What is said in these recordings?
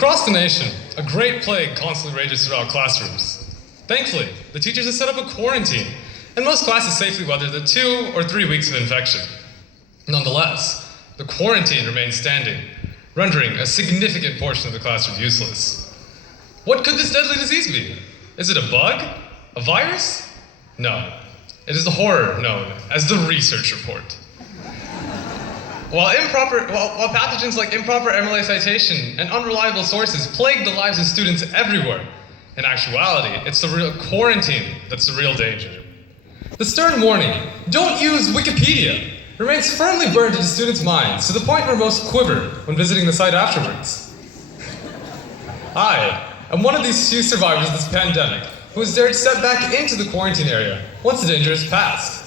Across the nation, a great plague constantly rages throughout classrooms. Thankfully, the teachers have set up a quarantine, and most classes safely weather the 2 or 3 weeks of infection. Nonetheless, the quarantine remains standing, rendering a significant portion of the classroom useless. What could this deadly disease be? Is it a bug? A virus? No. It is the horror known as the research report. While pathogens like improper MLA citation and unreliable sources plague the lives of students everywhere, in actuality, it's the real quarantine that's the real danger. The stern warning, "Don't use Wikipedia," remains firmly burned into students' minds to the point where most quiver when visiting the site afterwards. I am one of these few survivors of this pandemic who has dared step back into the quarantine area once the danger is past.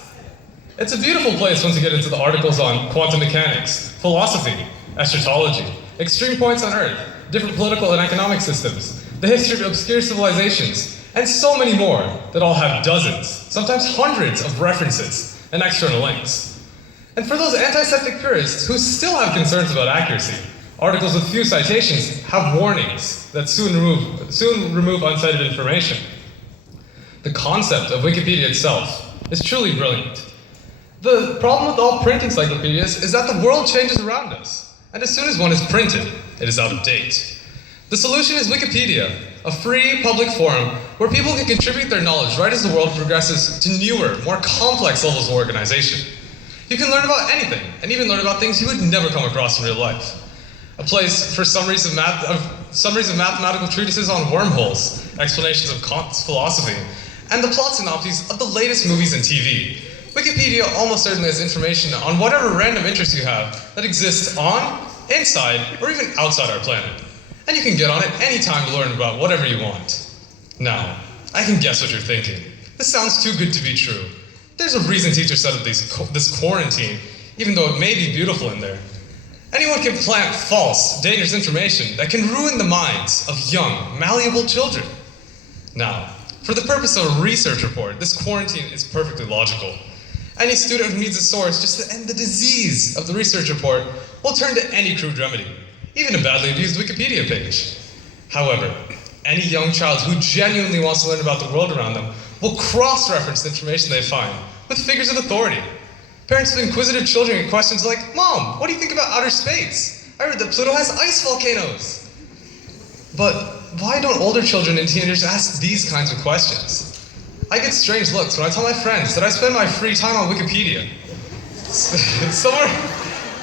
It's a beautiful place once you get into the articles on quantum mechanics, philosophy, eschatology, extreme points on Earth, different political and economic systems, the history of obscure civilizations, and so many more that all have dozens, sometimes hundreds of references and external links. And for those antiseptic purists who still have concerns about accuracy, articles with few citations have warnings that soon remove uncited information. The concept of Wikipedia itself is truly brilliant. The problem with all print encyclopedias is that the world changes around us, and as soon as one is printed, it is out of date. The solution is Wikipedia, a free public forum where people can contribute their knowledge right as the world progresses to newer, more complex levels of organization. You can learn about anything, and even learn about things you would never come across in real life. A place for summaries of mathematical treatises on wormholes, explanations of Kant's philosophy, and the plot synopses of the latest movies and TV. Wikipedia almost certainly has information on whatever random interest you have that exists on, inside, or even outside our planet. And you can get on it anytime to learn about whatever you want. Now, I can guess what you're thinking. This sounds too good to be true. There's a reason teachers set up this quarantine, even though it may be beautiful in there. Anyone can plant false, dangerous information that can ruin the minds of young, malleable children. Now, for the purpose of a research report, this quarantine is perfectly logical. Any student who needs a source just to end the disease of the research report will turn to any crude remedy, even a badly abused Wikipedia page. However, any young child who genuinely wants to learn about the world around them will cross-reference the information they find with figures of authority. Parents with inquisitive children get questions like, "Mom, what do you think about outer space? I heard that Pluto has ice volcanoes." But why don't older children and teenagers ask these kinds of questions? I get strange looks when I tell my friends that I spend my free time on Wikipedia. Somewhere